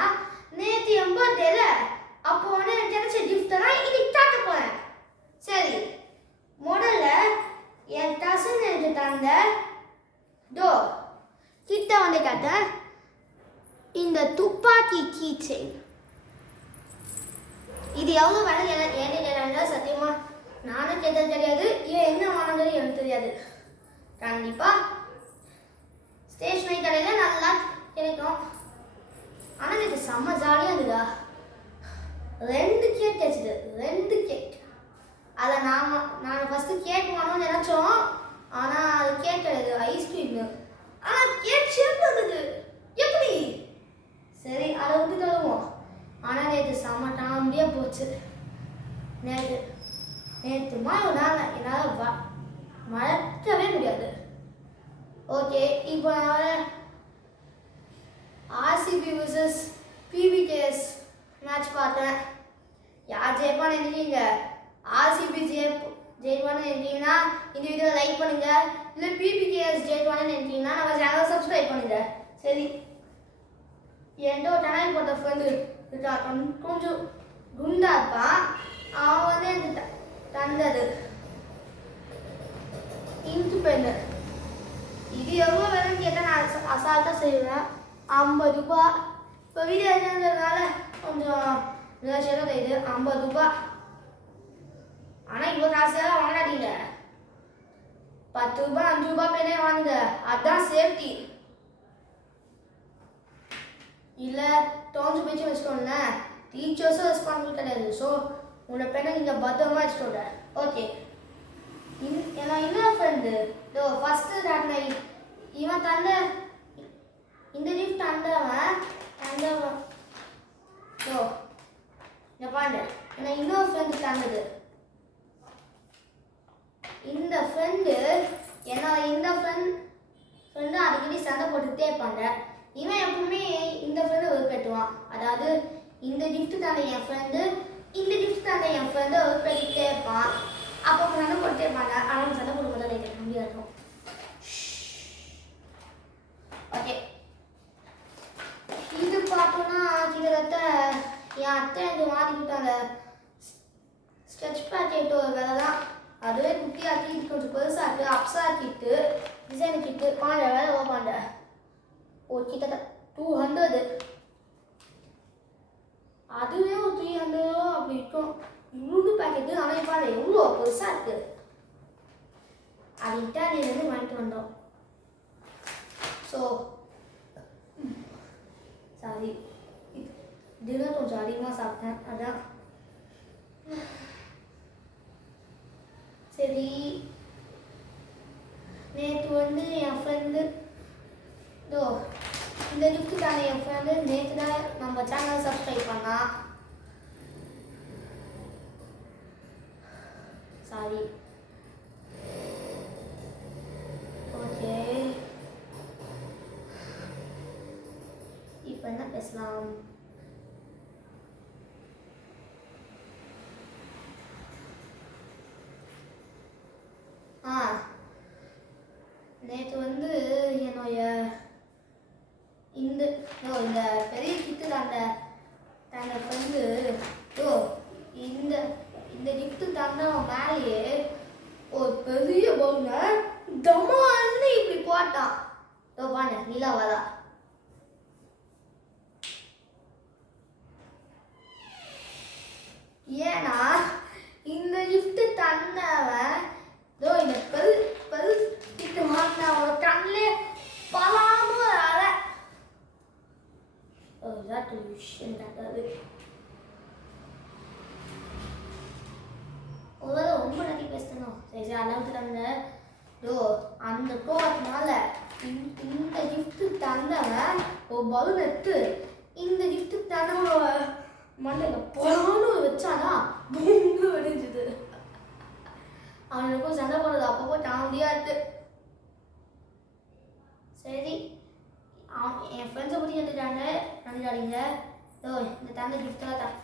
ஏன்னா நேற்று என் பர்த்டேல அப்போ வந்து எனக்கு கிடைச்ச கிஃப்ட் தான் இன்னைக்கு காட்ட போறேன். சரி, முதல்ல என் கசன் எனக்கு தந்த தோ கிட்ட வந்து காட்ட இந்த துப்பாக்கி கீ செயின். இது எவ்வளோ வேலை ஏன்னா சத்தியமா நானும் கேட்டது தெரியாது, இவன் என்ன வாங்கினது எனக்கு தெரியாது. கண்டிப்பா ஸ்டேஷனரி கடையில் நல்லா கிடைக்கும். ஆனால் இது செம்ம ஜாலியாக இருந்ததா. 2 கேக் கிடைச்சிது, 2 கேக். அதை நான் ஃபஸ்ட்டு கேக் வாங்கணும்னு நினச்சோம், ஆனால் அது கேக் கிடையாது, ஐஸ்கிரீம்னு. ஆனால் கேக் ஷேப் இருந்தது, எப்படி? சரி, அதை விட்டு தருவோம். ஆனால் நேற்று செம்ம டாம்பியாக போச்சு. நேற்று ஒரு நாள் என்னால் மறக்கவே முடியாது. ஓகே, இப்போ நான் ஆர்சிபி vs பிபிகேஎஸ் மேட்ச் பார்த்தேன். யார் ஜெயிப்பான்னு நினைக்கிறீங்க? ஆர்சிபி ஜெயிப்பான்னு நினைக்கிறீங்கன்னா இந்த வீடியோ லைக் பண்ணுங்க. இல்லை பிபிகேஎஸ் ஜெயிப்பான்னு நினைக்கிறீங்கன்னா நம்ம சேனலை சப்ஸ்கிரைப் பண்ணுங்க. சரி, என்கிட்ட ஒரு டனாய் போட்ட ஃப்ரெண்டு இருக்கா, கொஞ்சம் குண்டா இருப்பான். அவன் வந்து எனக்கு தந்தது இங்கு பெண்ணு. இது எவ்வளோ வேணும்னு கேட்டால் நான் அசால்ட்டாக செய்வேன். 50 ரூபா. இப்போ வீடியோ என்னன்றதுனால கொஞ்சம் நிகழ்ச்சியாக தெரியுது. 50 ரூபா. ஆனால் இவ்வளோ காசெல்லாம் வாங்காதீங்க. 10 ரூபா 5 ரூபா பேனே வாங்குங்க, அதுதான் சேஃப்டி. இல்லை தோஞ்சு போச்சு வச்சுக்கோங்களேன், டீச்சர்ஸும் ரெஸ்பான்சிபிள் கிடையாது. ஸோ உன்னோட பெண்ணை நீங்கள் பத்திரமா வச்சுக்கோங்க. ஓகே, ஏன்னா இன்னொரு ஃப்ரெண்டு இதோ ஃபஸ்ட்டு தாட்டின இவன் தந்த இந்த கிஃப்ட் தந்தவன் ஓ இந்த பாண்டு ஏன்னா இன்னொரு ஃப்ரெண்டு தந்தது. இந்த ஃப்ரெண்டு ஏன்னா இந்த ஃப்ரெண்டு அடிக்கடி சண்டை போட்டுக்கிட்டே இருப்பாங்க. இவன் எப்பவுமே இந்த ஃப்ரெண்டு வெறுப்பேற்றுவான். அதாவது இந்த கிஃப்ட் தந்த என் ஃப்ரெண்டு, இந்த கிஃப்ட் தந்த என் ஃப்ரெண்டு வெறுப்பேற்றிக்கிட்டே இருப்பான். அப்போ சண்டை போட்டுட்டே இருப்பாங்க. ஆனால் சண்டை போடும்போது எனக்கு நம்பியாக இருக்கும். ஓகே, இது பார்த்தோன்னா கிட்டத்தட்ட என் அத்தை எனக்கு மாற்றி கொடுத்தாங்க. ஸ்கெட்ச் பேக்கெட் ஒரு வேலை தான், அதுவே குட்டியாக்கி கொஞ்சம் பெருசாக்கு அப்ஸா கிட்டு டிசைன் கிட்டு 5 வேலை ஓப்பாண்ட. ஒரு கிட்டத்தட்ட 200, அதுவே ஒரு 300 அப்படி இருக்கும். இவ்வளோ பேக்கெட்டு. ஆனால் இப்போ அது எவ்வளோ பெருசாக இருக்குது. அது இட்டாலியிலேருந்து வாங்கிட்டு வந்தோம். ஸோ சாரி, டின்னர் கொஞ்சம் அதிகமாக சாப்பிட்டேன், அதான். சரி, நேற்று வந்து என் ஃப்ரெண்டு இதோ இந்த கிஃப்ட்டுக்கான என் ஃப்ரெண்டு நேற்று தான் நம்ம சேனலை சப்ஸ்கிரைப் பண்ணா. சாரி. ஓகே, இப்போ என்ன பேசலாம்? நேற்று வந்து என்னுடைய இந்த பெரிய கிஃப்ட்டு தந்த ஃப்ரெண்டு இந்த கிஃப்ட்டு தந்தவன் மேலேயே ஒரு பெரிய பவுனை தமான்னு இப்படி போட்டான். பாண்ட நிலாவாதா. ஏன்னா இந்த கிஃப்ட்டு தந்தவன் இந்த பெல் கிஃப்ட் வாங்கின அவனோட கண்ணிலே பலாம அலை. விஷயம் காட்டாது. ஒருவேளை ரொம்ப நிறைய பேசணும். சரி, அளவுக்கு தந்த அந்த கோவத்தினால இந்த கிஃப்ட் தந்தவன் ஒரு பலூன் எடுத்து இந்த கிஃப்ட் தந்தவனோட மண்டையில் பொலான்னு வச்சானா பூங்கு வெடிஞ்சுது. அவனுக்கும் சண்டை போடுறது அப்பப்போ தாண்டியா இருக்கு. சரி, என் ஃப்ரெண்ட்ஸை பற்றி கேட்டுட்டாங்க, நன்றிடாதீங்க. இந்த தந்த கிஃப்டெல்லாம்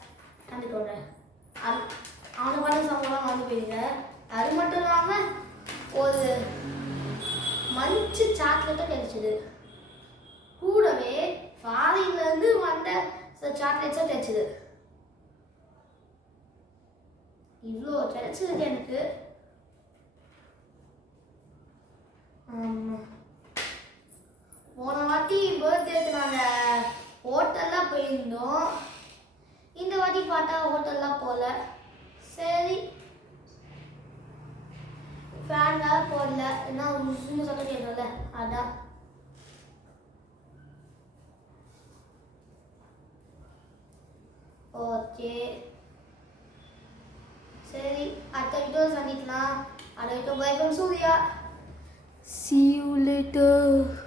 தந்துக்கோங்க. அவனை பார்த்து சம்பளம் வாங்கி போயிடுங்க. அது மட்டும் இல்லாமல் ஒரு மஞ்சு சாக்லேட்டும் கிடைச்சிது. கூடவே ஃபாரின்லேருந்து வந்த சாக்லேட்ஸும் கிடைச்சிது. இவ்வளோ கிடைச்சிருக்கு எனக்கு. போன வாட்டி பர்த்டேக்கு நாங்கள் ஹோட்டல்லாம் போயிருந்தோம். இந்த வாட்டி பார்த்தா ஹோட்டல்லாம் போகல. சரி ஃபேன்லாம் போடல, ஏன்னா முஸ்லிம் சத்தம் கேட்கல, அதான். ஓகே சரி, அடுத்த வீடியோ சந்திக்கலாம். அடுத்த video bye from Surya. See you later.